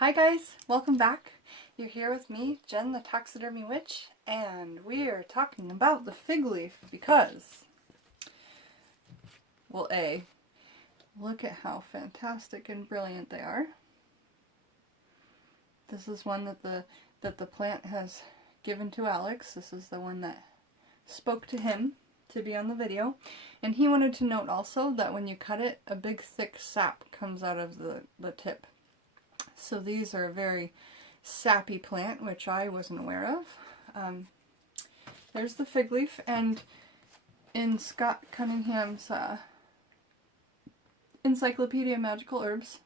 Hi guys, welcome back. You're here with me, Jen the Taxidermy Witch, and we are talking about the fig leaf because, well, A, look at how fantastic and brilliant they are. This is one that the plant has given to Alex. This is the one that spoke to him to be on the video. And he wanted to note also that when you cut it, a big thick sap comes out of the tip. So these are a very sappy plant, which I wasn't aware of. There's the fig leaf, and in Scott Cunningham's Encyclopedia of Magical Herbs,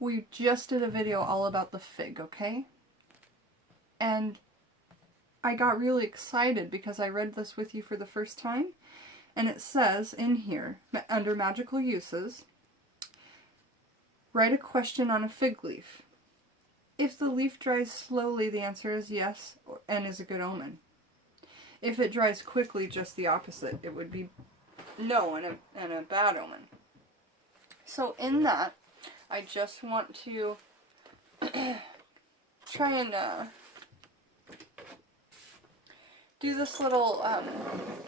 we just did a video all about the fig, okay? And I got really excited because I read this with you for the first time, and it says in here, under magical uses, write a question on a fig leaf. If the leaf dries slowly, the answer is yes and is a good omen. If it dries quickly, just the opposite. It would be no and a bad omen. So in that, I just want to try and do this little,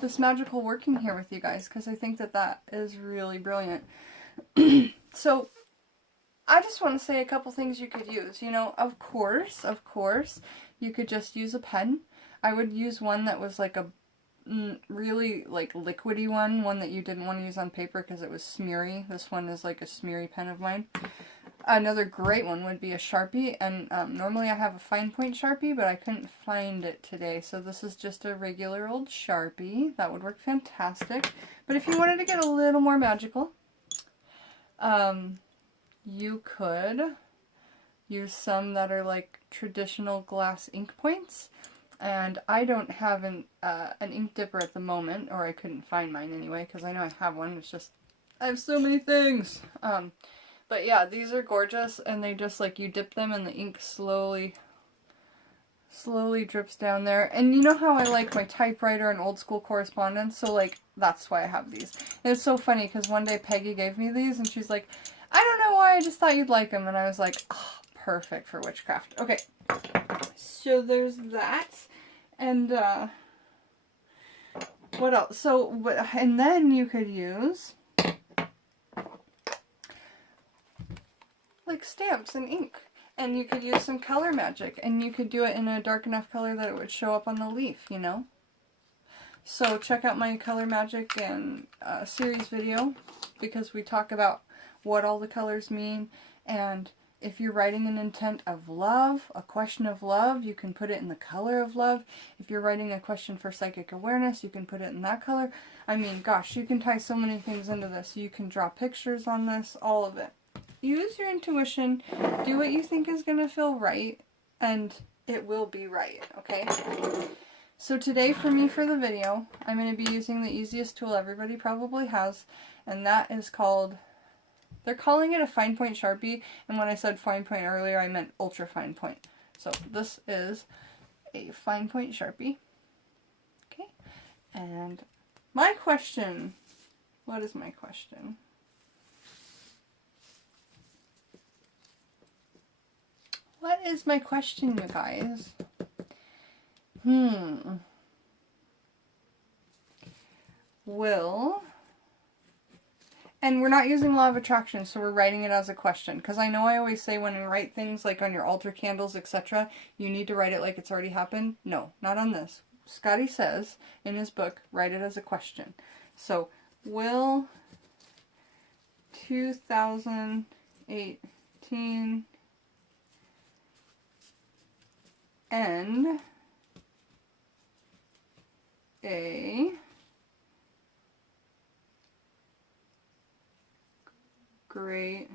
this magical working here with you guys, because I think that is really brilliant. So, I just want to say a couple things you could use. You know, of course, you could just use a pen. I would use one that was like a really like liquidy one that you didn't want to use on paper because it was smeary. This one is like a smeary pen of mine. Another great one would be a Sharpie, and normally I have a fine point Sharpie, but I couldn't find it today, so this is just a regular old Sharpie. That would work fantastic. But if you wanted to get a little more magical, you could use some that are like traditional glass ink points, and I don't have an ink dipper at the moment, or I couldn't find mine anyway, because I know I have one. It's just I have so many things. But yeah, these are gorgeous, and they just like you dip them and the ink slowly drips down there. And you know how I like my typewriter and old school correspondence, so like that's why I have these. And it's so funny because one day Peggy gave me these and she's like, I don't know why, I just thought you'd like them. And I was like, oh, perfect for witchcraft. Okay, so there's that. And what else? So, and then you could use like stamps and ink, and you could use some color magic, and you could do it in a dark enough color that it would show up on the leaf, you know. So check out my color magic and series video, because we talk about what all the colors mean. And if you're writing an intent of love, a question of love, you can put it in the color of love. If you're writing a question for psychic awareness, you can put it in that color. I mean, gosh, you can tie so many things into this. You can draw pictures on this, all of it. Use your intuition, do what you think is going to feel right, and it will be right, okay? So today for me, for the video, I'm going to be using the easiest tool everybody probably has, and that is called, they're calling it a fine point Sharpie, and when I said fine point earlier, I meant ultra fine point. So this is a fine point Sharpie, okay? And my question, what is my question? What is my question, you guys? And we're not using law of attraction, so we're writing it as a question. Because I know I always say when you write things like on your altar candles, etc., you need to write it like it's already happened. No, not on this. Scotty says in his book, write it as a question. So, will 2018 end a great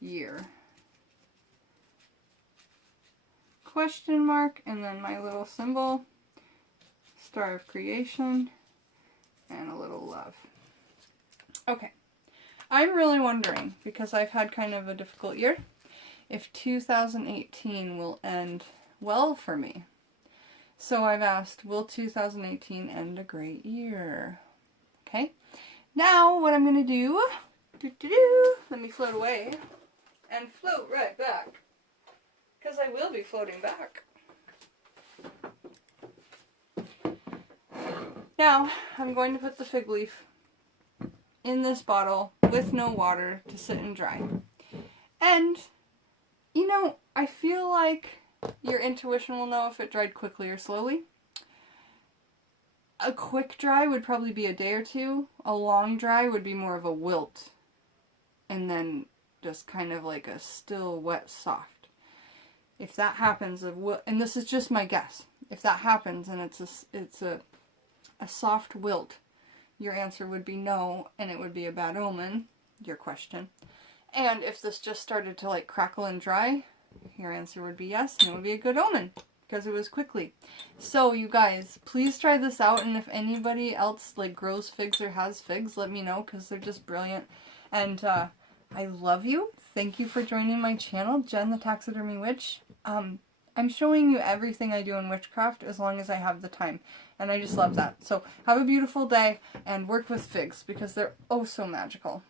year? Question mark, and then my little symbol, star of creation, and a little love. Okay. I'm really wondering, because I've had kind of a difficult year, if 2018 will end well for me. So I've asked, will 2018 end a great year? Okay. Now what I'm going to do, let me float away and float right back. Because I will be floating back. Now, I'm going to put the fig leaf in this bottle with no water to sit and dry. And, you know, I feel like your intuition will know if it dried quickly or slowly. A quick dry would probably be a day or two. A long dry would be more of a wilt. And then just kind of like a still, wet, soft. If that happens, and this is just my guess, if that happens and it's a soft wilt, your answer would be no, and it would be a bad omen, your question. And if this just started to like crackle and dry, your answer would be yes, and it would be a good omen, because it was quickly. So you guys, please try this out, and if anybody else like grows figs or has figs, let me know, because they're just brilliant. And I love you. Thank you for joining my channel, Jen the Taxidermy Witch. I'm showing you everything I do in witchcraft as long as I have the time. And I just love that. So have a beautiful day and work with figs because they're oh so magical.